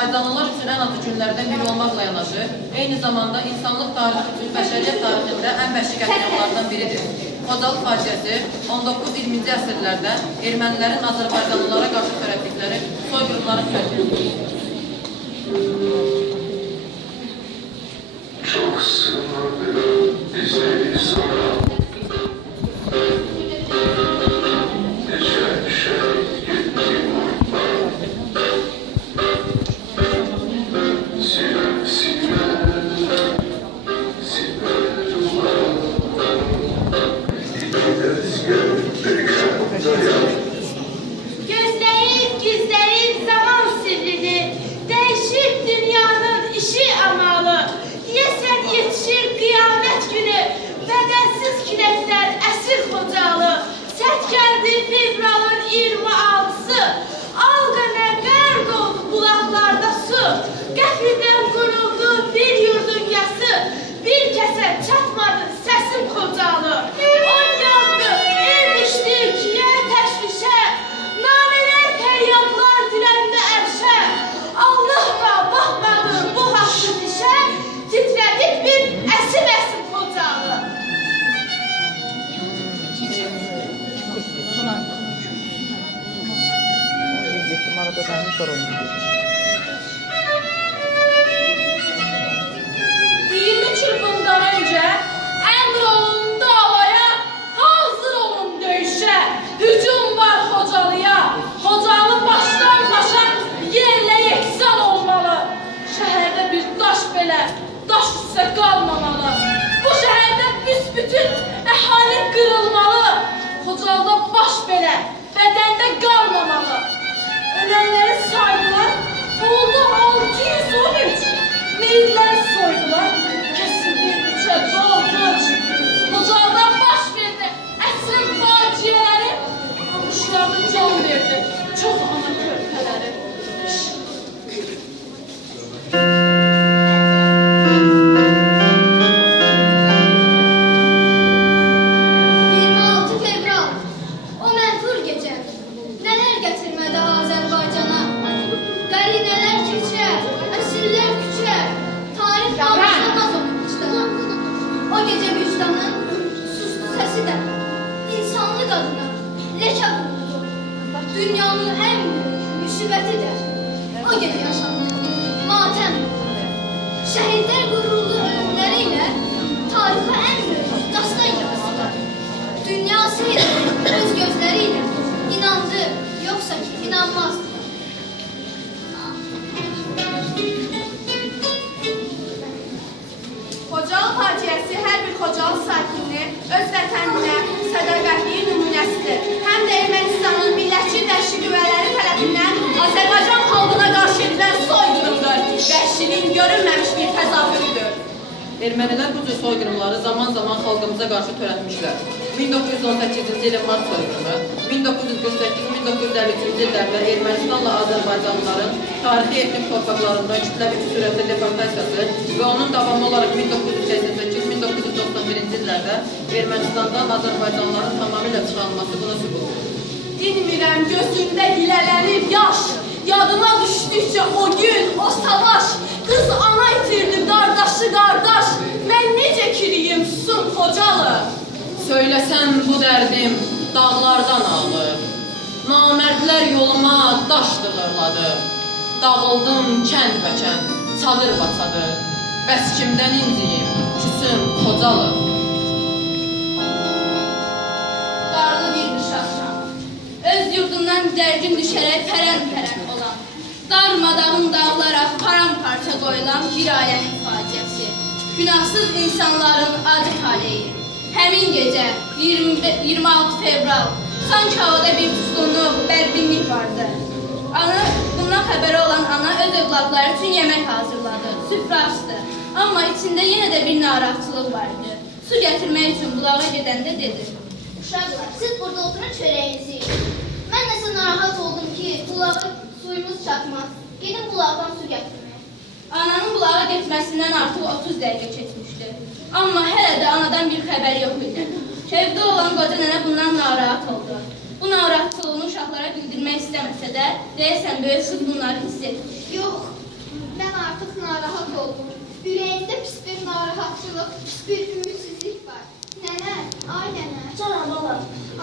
Azərbaycanlılar üçün ən acı günlərdən biri olmaqla yanaşı, eyni zamanda insanlıq tarixi üçün bəşəriyyət tarixində ən vəhşi qətliamlardan biridir. Xocalı faciəsi 19-20-ci əsrlərdə ermənilərin Azərbaycanlılara qarşı törətdikləri soyqırımların sürətlidir. Çok sığmadı bizi sana. Nece şey gitti unutma. Siler siler, siler durma. İkimiz gelirken dayan. Gözleyip gizleyip zaman sirrini, değişir dünyanın işi amalı. Yesen yetişir kıyamet günü, bedensiz kinekler esir Xocalı. Sert geldi fevralın 26'sı, algına gərq oldu bulaklarda su. Qəfildən quruldu bir yurdun yası, bir kəsə çatmadı səsim Xocalı. On yandı, el düşdü kiyə təşvişə, namələr feryadlar diləndə ərşə. Allah da baxmadı bu haqlı dişə, titredik bir əsim Xocalı. Çırpımdan önce emr olun davaya, hazır olun döyüşe. Hücum var Xocalıya, Xocalı başdan başa yerle yeksan olmalı. Şehirde bir daş belə, daş ise kalmamalı. Bu şehirde büsbütün ehali kırılmalı. Xocalıda baş belə, bedende kalmamalı. Ölenleri saydılar, oldu 613. Meyilleri soydular, kesildi üçe dolduç. Xocalıda baş verdi, əsrin faciələri, quşlarını can verdi, çox ana körpələri. 26 fevral, o mənfur gecə, nələr gətirmədi Azərbaycana. Qərinələr keçər, əsrlər küçər, tarix alışlamaz onun vicdana. O gecə vicdanın sustu səsi də, insanlıq adına ləkə vuruldu. Dünyanın ən böyük müsibətidir. O gecə yaşandı, matəm oldu. Şəhidlər qürurlu ölümləri ilə tarixə ən böyük dastan yazdı. Dünya seyr öz gözləri ilə inandı, yoxsa ki inanmazdı. Xocalı faciəsi hər bir Xocalı sakini öz vətəninə sədaqətliyi nümunəsidir. Həm də Ermənistanın millətçi dəhşi qüvvələri tərəfindən Azərbaycan xalqına qarşı edilən soyqırımdır. Vəhşiliyin görünməmiş bir təzahürüdür. Ermənilər bu cür soyqırımları zaman-zaman xalqımıza qarşı törətmişlər. 1918-ci ilin mart soyqırımı, 1948-1953-cü illərdə Ermənistanla Azərbaycanlıların tarixi etnik torpaqlarında kütləvi sürətli deportasiyası və onun davamı olaraq 1988-1991-ci illərdə Ermənistandan Azərbaycanlıların tamamilə çıxarılması buna sübutdur. Dinmirəm gözümdə gilələnir yaş, yadıma düşdükcə o gün, o savaş, qız ana itirdi, qardaşı qardaş, mən necə kiriyim susun Xocalı? Söyləsəm bu dərdim dağlardan ağır, namərdlər yoluma daş dığırladı. Dağıldım kənd bəkənd, çadır baçadır, bəs kimdən inciyim, küsüm Xocalı. Qarlı bir uşaqsan, öz yurdundan dərgin düşərək pərən-pərən olan, darmadağın dağlaraq paramparça qoyulan bir ailənin faciəsi, günahsız insanların acı taleyi. Həmin gecə 26 fevral, sanki havada bir tutqunluq, bədbinlik vardı. Bundan xəbəri olan ana öz övladları üçün yemək hazırladı, süfrə açdı. Amma içində yenə də bir narahatçılıq var idi. Su gətirmək üçün bulağa gedəndə dedi: Uşaqlar, siz burada oturun çörəyinizi yiyin. Mən nəsə narahat oldum ki, bulağa suyumuz çatmaz. Gedin bulaqdan su gətirməyə. Ananın bulağa getməsindən artıq 30 dəqiqə keçmişdi. Amma hələ də anadan bir xəbər yox idi. Evdə olan qoca nənə bundan narahat oldu. Bu narahatçılığını uşaqlara bildirmək istəməsə də, deyəsən böyük qız bunları hiss etmiş. Yox, mən artıq narahat oldum. Ürəyimdə pis bir narahatçılıq, pis bir ümidsizlik var. Nənə, ay nənə. Canım bala.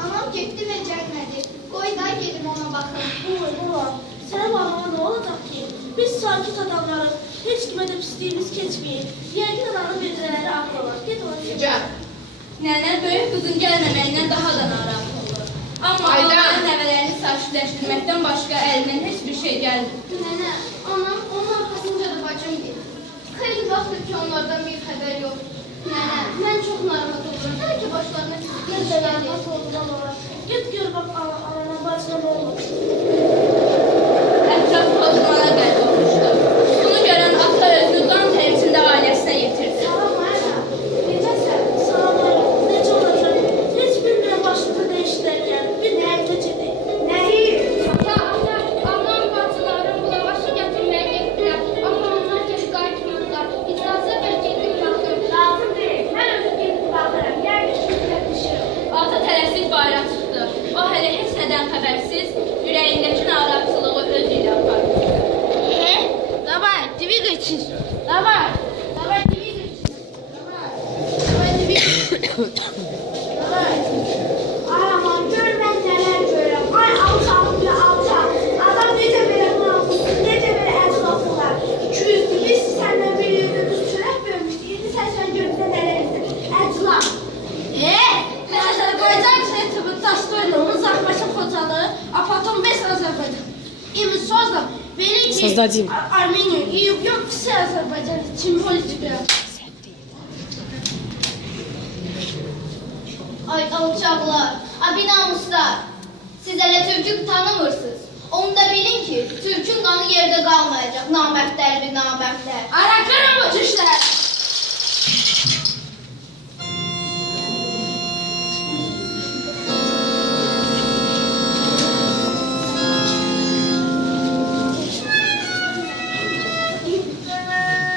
Anam getdi və gəlmədi. Qoy da gedim ona baxım. Baba, sənin babana nə olacaq ki? Biz sakit adamlarız. Heç kimə də pisliyimiz keçməyir. Yəqin ananın bildirələri ağır olar. Get ona Gel. Nənə böyük qızın gəlməməyindən daha da narahat olur. Amma Ayda. onların nəvələrini sakitləşdirməkdən başqa əlindən heç bir şey gəlmir. Nənə, anam onun arxasınca da bacım gedir. Xeyli vaxtdır ki onlardan bir xəbər yox. Nənə, mən çox narahat olurum. Bəlkə başlarına Get bir də şey narahat gəlir. oldu baba. Get gör bax anana bacına nə olur. Ətraf xalqmana qərb olmuşdu. Bunu görən ata özünü qan təmsində ailəsinə yetirdi. Salam Ayla. Necəsən? Salam Ayla. Necə olacaq? Heç bilmirəm başımıza nə işlər gəlir. Bir nəyim necədir? Nəyim? Anam bacılarım bulavaşı gətirməyə getdilər. Amma onlar geç qayıtmadılar. İcazə ver gedim baxım. Lazım deyil. Mən özüm gedib baxıram. Yəqin ki, düşürüm. Ata tələsik bayıra çıxdı. O hələ heç nədən xəbərsiz, ürəyindəki narahatçılığı özü ilə apardı. Давай, двигайтесь. Давай. Давай, двигайтесь. Давай, двигайтесь. Ay aman gör mən nələr görürəm. Ay alçalım ya alçal. Adam necə belə namuslu, necə belə əzlaflılar. 200'lü biz səndən bir yüzümüz çörək bölmüşdük. İndi sən gör bizə nələr etsin. Əzlaf. Ben Azerbaycan tıbbı Taşdoylu'nun Zakbaşı Kocalı, a потом весь Азербайджан. И мы создам великий Армению и убьем все азербайджанцы. Чем более тебя. Ay alçaqlar, abi namuslar. Siz hələ türkü tanımırsınız. Onu da bilin ki, türkün qanı yerdə qalmayacaq. Namərdlər bir namərdlər. Ara kırın bu çişler.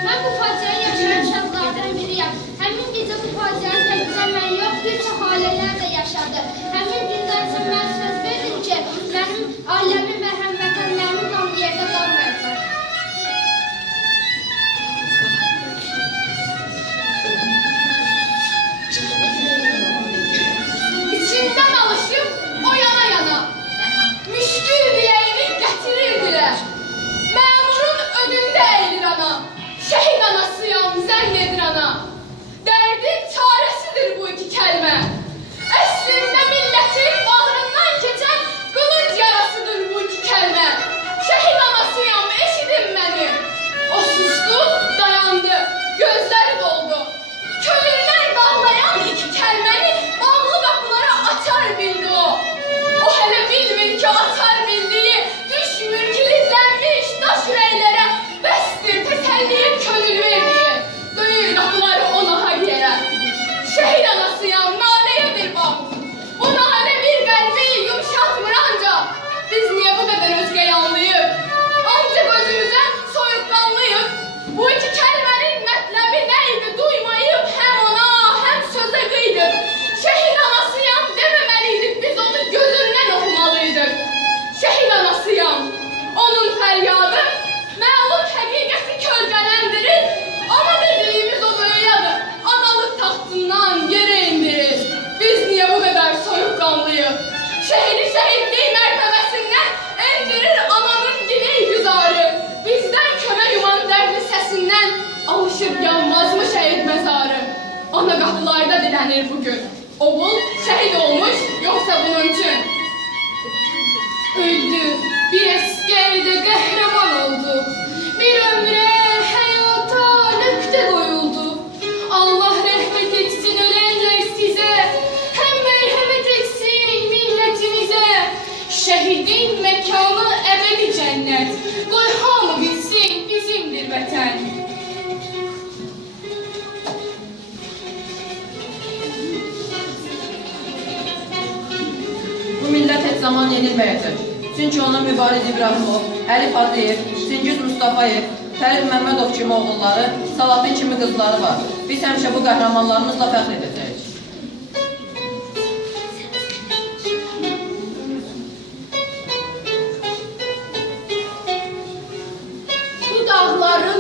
Mən bu faciəni yaşayan şəxslərdən biriyəm. Həmin gecə bu faciəni təkcə mən yox, bir çox ailələr də yaşadı. Həmin gündən isə mən söz verdim ki, mənim ailəmin və həmvətənlərimin qanı yerdə qalmayacaq. İçindən alışıb o yana yana. Müşkül diləyini gətirirdilər. Məmurun önündə əyilir ana. Şəhid anasıyam, zənn edir ana. Dərdin çarəsidir bu iki kəlmə. Əslində millətin bağrından keçən qılınc yarasıdır bu iki kəlmə. Şəhid anasıyam, eşidin məni. O sustu, dayandı, gözləri doldu. Könüldən bağlayan iki kəlməni bağlı qapılara açar bildi o. O hələ bilmir ki, açar bildiyi, düşmür kilidlənmiş daş ürəklərə bəsdir təsəlliyə könül verdiyi. Döyür qapıları ona haqqərə. Şəhid anasıyam, naləyə bir bax. Bu nalə bir qəlbi yumşatmır ancaq. Biz niyə bu qədər özgə yanlıyıq? Ancaq özümüzə soyuqqanlıyıq. Bu iki kəlmənin mətləbi nə idi duymayıb həm ona, həm sözə qıydık. Şəhid anasıyam deməməliydik, biz onu gözündən oxumalıydıq. Şəhid anasıyam, onun fəryadı məlum həqiqəti kölgələndirir. Ana dediyimiz o böyüyadır, analıq taxtından yerə indirir. Biz niyə bu qədər soyuqqanlıyıq? Şəhidi şəhidlik mərtəbəsindən endirir ananın diley güzarı. Bizdən kömək yuman dərdli səsindən alışıb yanmazmı şəhid məzarı? Ana qapılarda dilənir bugün. Oğul şəhid olmuş, yoxsa bunun üçün? Öldü, bir əskər də qəhrəman oldu. Bir ömrə, həyata nöqtə qoyuldu. Allah rəhmət etsin ölənlər sizə, həm mərhəmət etsin millətinizə. Şəhidin məkanı əbədi cənnət, qoy hamı bilsin bizimdir vətən. Bu millət heç zaman yenilməyəcək. Çünki onun Mübariz İbrahimov, Əlif Hacıyev, Çingiz Mustafayev, Fərid Məmmədov kimi oğulları, Salatin kimi qızları var. Biz həmişə bu qəhrəmanlarımızla fəxr edəcəyik. Bu dağların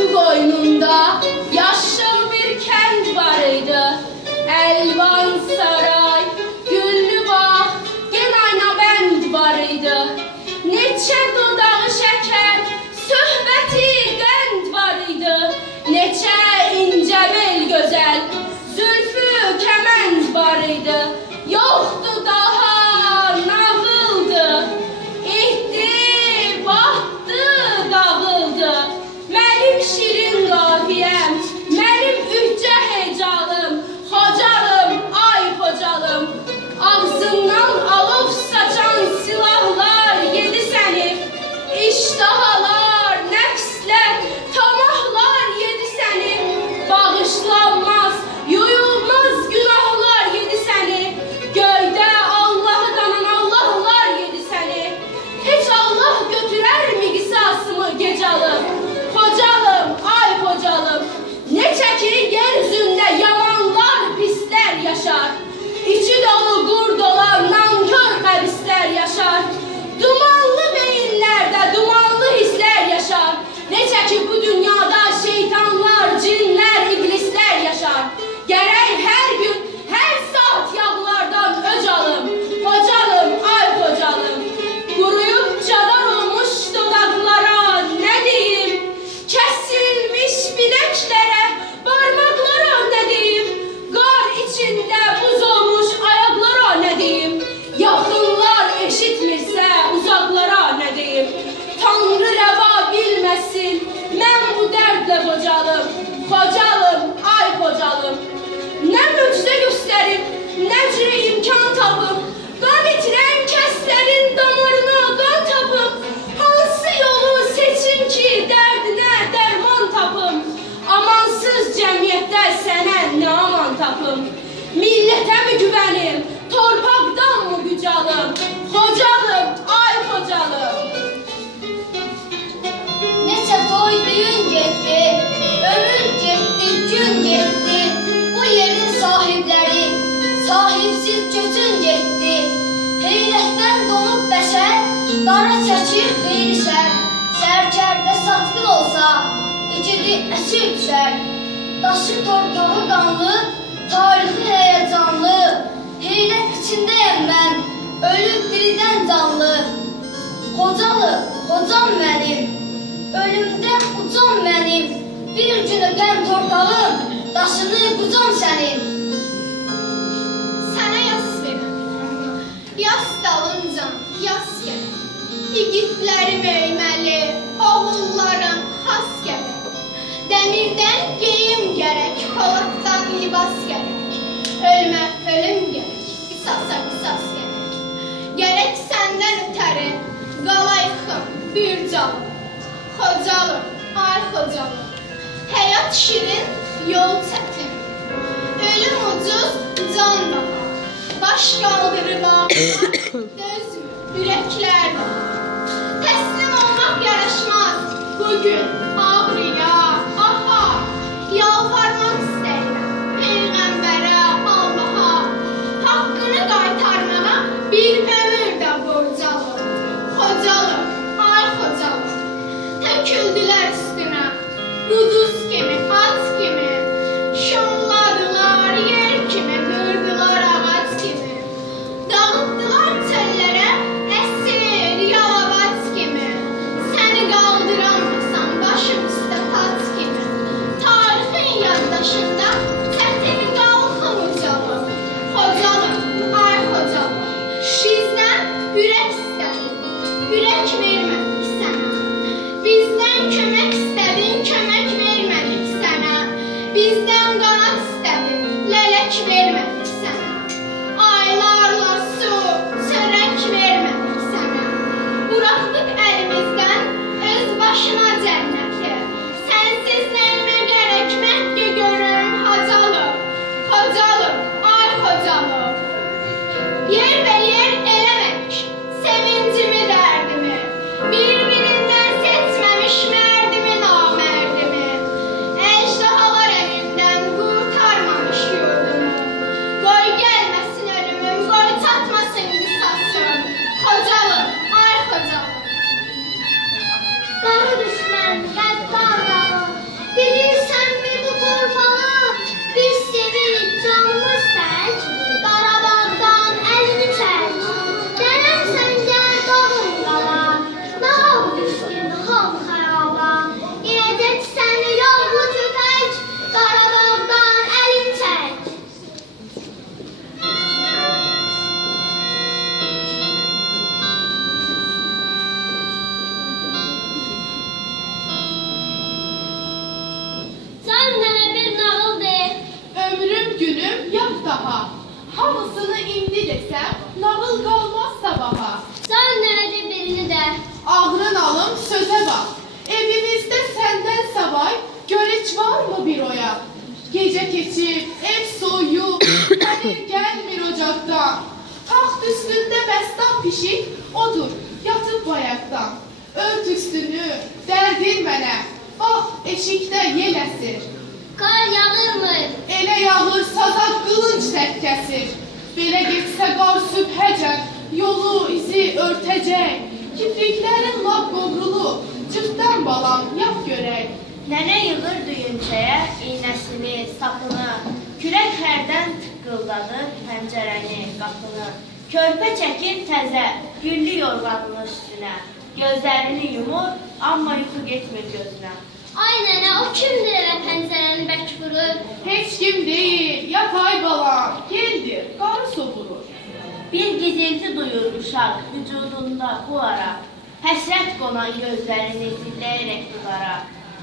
siz göçün getdi. Heyrətdən donub bəşər, dara çəkir qeyri şər. Sərkərdə satqın olsa, igidi əsir düşər. Daşı torpağı qanlı, tarixi həyəcanlı. Heyrət içindəyəm mən, ölüb diridən canlı. Xocalı, xocam mənim, ölümdən ucam mənim. Bir gün öpəm torpağım, daşını qucam sənin. Sənə yas verəm, yas dalınca, yas gələk. İgidlərim öyməli, oğullarım xas gələk. Dəmirdən geyim gərək, poladdan libas gərək. Ölmə, ölüm gərək, qisasa qisas gərək. Gərək səndən ötəri, qalayxım, bir canım. Xocalım, ay xocalım, həyat şirin, yol çətin. Ölüm ucuz, can baha. Baş qaldırıb ağlar, dözmür, ürəklər baha. Təslim olmaq yaraşmaz, bugün ağrıya, aha. Yalvarmaq istəyirəm, Peyğəmbərə, Allaha. Haqqını qaytarmağa bir ömür də borcalım. Xocalım, ay xocalım, töküldülər üstünə, quduz kimi, at kimi. Şonladılar yer kimi, qırdılar ağac kimi. Dağıtdılar çöllərə, əsir yalavac kimi. Səni qaldıramazsan başım üstə tac kimi. Tarixin yaddaşında çətin qalxım ucalım. Xocalım, ay xocalım, bizdən ürək istədin, ürək vermədik sənə. Bizdən kömək istədin, kömək vermədik sənə. Bizdən qanat istədin, lələk vermədik sənə. Aylarla su, çörək vermədik sənə. Buraxdıq əlimizdən öz başına cənnəti. Sənsiz nəyimə gərəkmək ki görüm Xocalım. Xocalım, ay xocalım. Yer və yer eləməmiş sevincimi, dərdimi. Bir-birindən seçməmiş mərdimi, namərdimi. Əcdahalar əlindən qurtarmamış yurdumu. Qoy gəlməsin ölümüm, qoy çatmasın qisasım. Xocalım, ay xocalım. Qarı düşmən, qəddar yağı, bilirsənmi bu torpağı, biz sevirik canlı sək, Qarabağdan əlini çək. Gələnsən gəl dağın qala, nağal düşkün xalq xəraba, İnəcək səni yollu tüfək, Qarabağdan əlini çək. Sən mənə bir nağıl de. Ömrüm günüm yat daha. Hamısını indi desəm, nağıl qalmaz sabaha. Sən mənə de birini də. Ağrın alım sözə bax. Evimizdə səndən savay görüş varmı bir oya? Gecə keçir, ev soyuq, gəlir gəlmir ocaqdan. Taxt üstündə bəstan pişik, odur, yatıb bayaqdan. Ört üstünü, dərdin mənə, bax eşikdə yel əsir. Qar yağırmı? Elə yağır saza qılınc tək kəsir. Belə getsə qar sübhəcən, yolu, izi örtəcək. Kipriklərin lap qovrulu, cırtdan balam, yap görək. Nənə yığır düyünçəyə iynəsini, sapını, kürək hərdən tıqqıldadır pəncərəni, qapını. Körpə çəkir təzə, güllü yorğanın üstünə. Gözlərini yumur, amma yuxu getmir gözünə. Ay nənə, o kimdir elə pəncərəni bək vurur? Heç kim deyil, yatay balam, geldir, qarı sovurur. Bir gizilti duyur uşaq vücudunda bu ara. Həsrət qonan gözlərini zilləyərək dudara.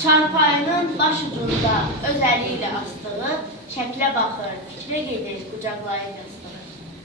Çarpayının baş ucunda öz əli ilə astığı şəklə baxır, fikrə gedir, qucaqlayır yastığı.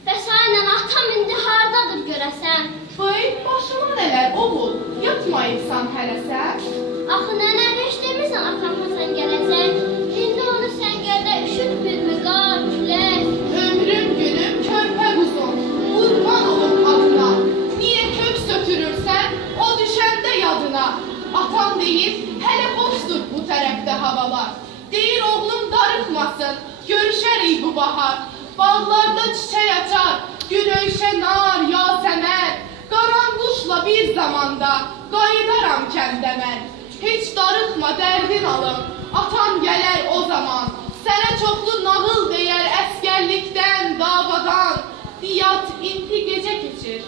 Bəs ay nənə, atam indi hardadır görəsən? Fıy, başıma nələr oğul, yatmayıbsan hələ sən? Axı nənə, heç demirsən atamla sən gələcək. İndi onu səngərdə üşütmürmü qar, külək? Ömrüm günüm körpə quzum, qurban olum adına. Niyə kök sötürürsən, o düşəndə yadına. Atam deyir, hələ boşdur bu tərəfdə havalar. Deyir oğlum darıxmasın, görüşərik bu bahar. bağlarda çiçək açar, Güneyşə nar, yasəmər, qaranquşla bir zamanda qayıdaram kəndə mən. Heç darıxma dərdin alım, atan gələr o zaman, sənə çoxlu nağıl deyər əskərlikdən, davadan, diyat inti gecə keçir.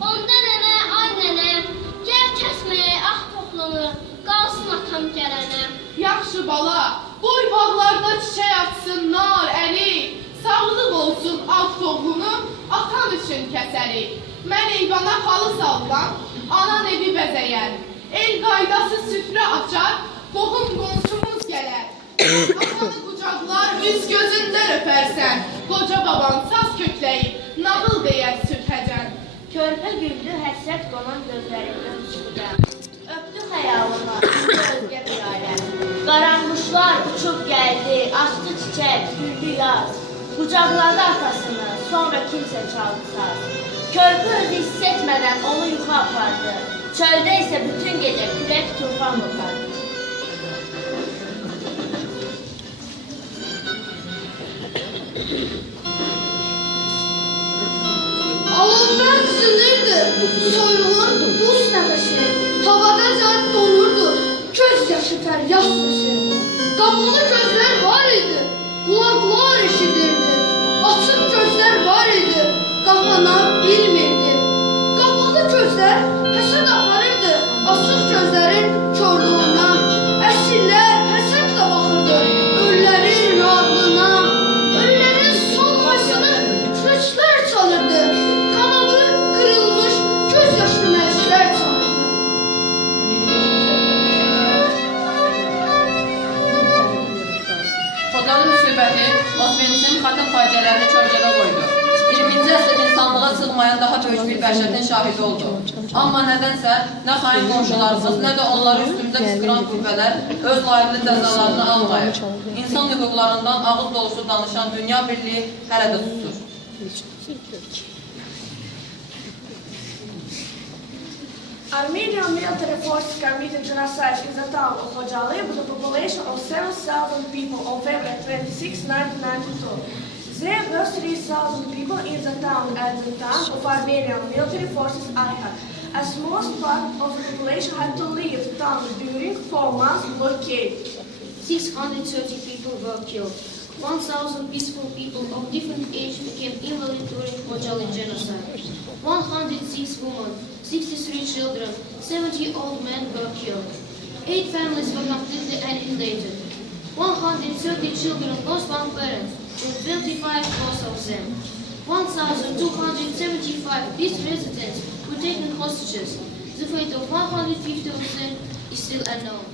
Onda nənə, ay nənə, gəl kəsməyə ah toxlumu, qalsın atam gələnə. Yaxşı bala, qoy bağlarda çiçək açsın nar, əli, sağlıq olsun ağ toxlumu, atan üçün kəsərik. Mən eyvana xalı sallam, anan evi bəzəyər. El qaydası süfrə açar, qohum qonşumuz gələr. Atanı qucaqlar, üz gözündən öpərsən, qoca baban saz kökləyib, nağıl deyər sübhəcən. Körpə güldü həsrət qonan gözlərindən çıxdı. Öpdü xəyalına, özgə bir aləm. Qaranquşlar uçub gəldi, açdı çiçək, güldü yaz. Qucaqladı atasını, sonra kimsə çaldı saz. Körpü özü hiss etmədən onu yuxu apardı. Çöldə isə bütün gecə külək tufan qopardı. Alovlar sınırdı, soyuğun buz nəfəsi, havada zat donurdu, göz yaşı fəryad səsi. Qapalı gözlər var idi, qulaqlar eşidirdi, açıq gözlər var idi, qapana bilmirdi. Qapalı gözlər həsəd aparırdı, açıq gözlərin körlüğündən. Əsirlər həsədlə baxırdı, ölülərin rahatlığına, ölülərin solmasını köçlər çalırdı. Kanadı kırılmış, göz yaşlı məclislər çalırdı. Xocalı müsibəti Osvenicin xatın faciələrini kölgədə qoydu. 20-ci əsr insanlığa sığmayan daha böyük bir vəhşətin şahidi oldu. Amma nədənsə nə xain qonşularımız, nə də onları üstümüzə qısqıran qüvvələr öz layıqlı cəzalarını almayır. İnsan hüquqlarından ağız dolusu danışan dünya birliyi hələ də susur. Armenian military forces committed genocide in the town of Khojaly with a population of 7,000 people on February 26, 1992. There were 3,000 people in the town at the time of Armenian military forces attack, as most part of the population had to leave the town during 4 months blockade. 630 people were killed. 1,000 peaceful people of different age became invalid during Khojaly genocide. 106 women, 63 children, 70 old men were killed. 8 families were completely annihilated. 130 children lost one parent, and 25 lost of them. 1,275 peace residents were taken hostages. The fate of 150 of them is still unknown.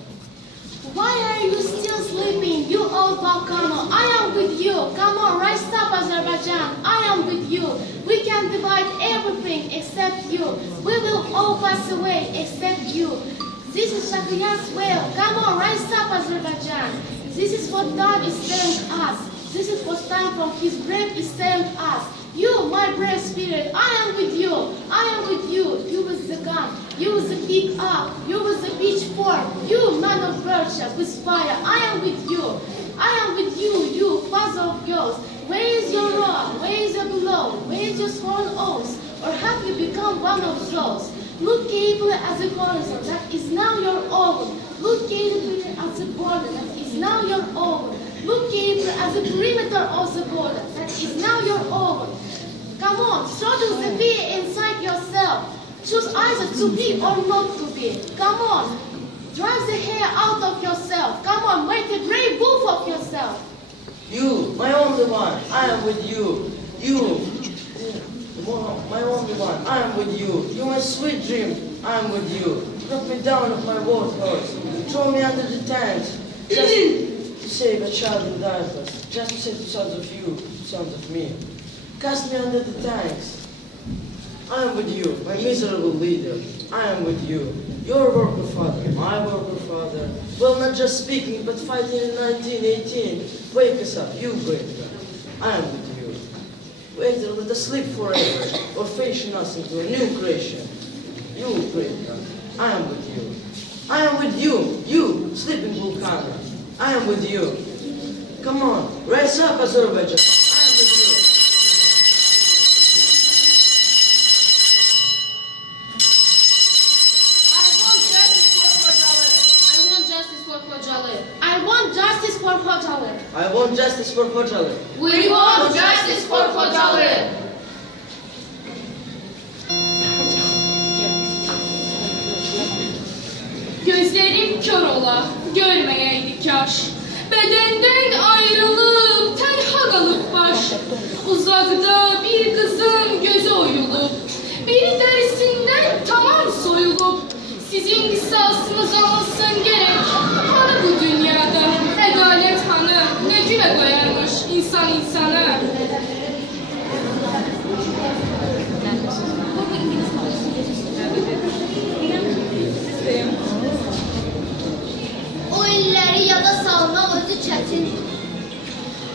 Why are you still sleeping, you old volcano? I am with you. Come on, rise up, Azerbaijan. I am with you. We can divide everything except you. We will all pass away except you. This is Shahriar's will. Come on, rise up, Azerbaijan. This is what God is telling us. This is what time from His breath is telling us. You, my brave spirit, I am with you. I am with you. You with the gun. You with the big ark. You with the pitchfork. You, man of virtue, with fire. I am with you. I am with you, you, father of girls. Where is your rod? Where is your below? Where is your sworn oath? Or have you become one of those? Look carefully at the horizon. That is now your own. Look carefully at the border. That is now your own. Look carefully at the perimeter of the border. That is now your own. Come on, struggle the fear inside yourself. Choose either to be or not to be. Come on, drive the hair out of yourself. Come on, make a brave wolf of yourself. You, my only one, I am with you. You, my only one, I am with you. You, my sweet dream, I am with you. Drop me down off my war horse. Throw me under the tanks. Just to save a child in darkness. Just to save the sons of you, sons of me. Cast me under the tanks. I am with you, my miserable leader. I am with you. Your worker father, my worker father. Well, not just speaking, but fighting in 1918. Wake us up, you great God. I am with you. Wait till let us sleep forever, or fashion us into a new creation. You great God. I am with you. I am with you, you, sleeping volcano. I am with you. Come on, rise up, Azerbaijan. I am with you. Uzaqda bir qızın gözü oyulub, biri dərisindən tamam soyulub. Sizin qisasınız alsın gerek. Hanı bu dünyada ədalət hanı, nə günə qoyarmış insan insanı? O illəri yada salmaq özü çətindir.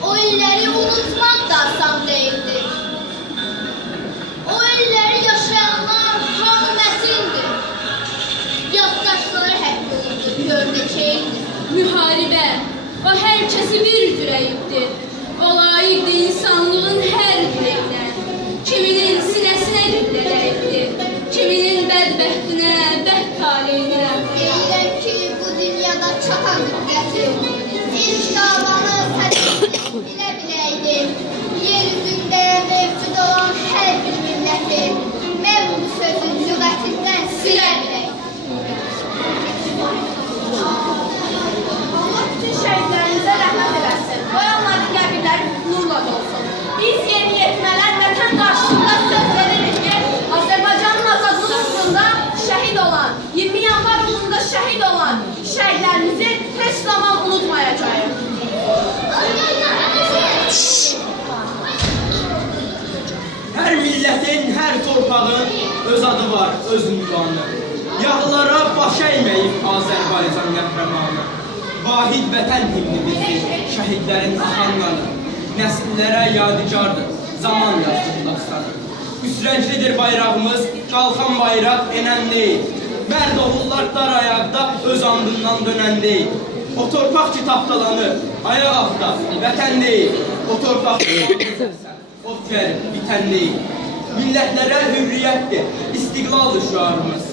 O illəri unutmaq da asan deyildir. O illəri yaşayanlar hamı mətindir. Yaddaşları hep yolundur, gördəkəyindir. Müharibə, o hər kəsi bir ürəyibdir. O layiqdir insanlığın hər bireyinə. Kiminin sinəsinə güllələyibdir, kiminin bədbəxtinə, bəd taleyinə. Deyirəm ki, bu dünyada çatan qüdrəti, ilk davanı sədəqini bilə biləydim. Yer üzündə mevcud olan hər bir milləti, mən bu sözün lüğətindən silə biləydim. Allah bütün şəhidlərimizə rəhmət eləsin. Qoyanların qəbirləri nurla dolsun. Biz yeniyetmələr vətən qarşısında söz veririk ki, Azərbaycanın azadlığı uğrunda şəhid olan, 20 yanvar uğrunda şəhid olan şəhidlərimizi heç zaman unutmayacağıq. Hər millətin, hər torpağın öz adı var, öz ünvanı. Yağlara baş əyməyib Azərbaycan qəhrəmanı. Vahid vətən himnimizdir, şəhidlərin axanları. Nəsillərə yadigardır, zaman yazdığı dastanı. Üsrənclidir bayrağımız, qalxan bayraq enən deyil. Mərd oğullar dar ayaqda öz andından dönən deyil. O torpaq ki tapdalanır, ayaq altda, vətən deyil. O torpaq ot verib, bitən deyil. Millətlərə hürriyyətdir, istiqlaldır şüarımız.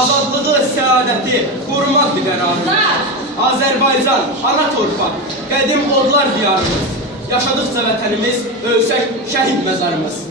Azadlığı, səadəti qorumaqdır qərarımız. Azərbaycan, ana torpaq, qədim odlar diyarımız. Yaşadıqca vətənimiz, ölsək şəhid məzarımız.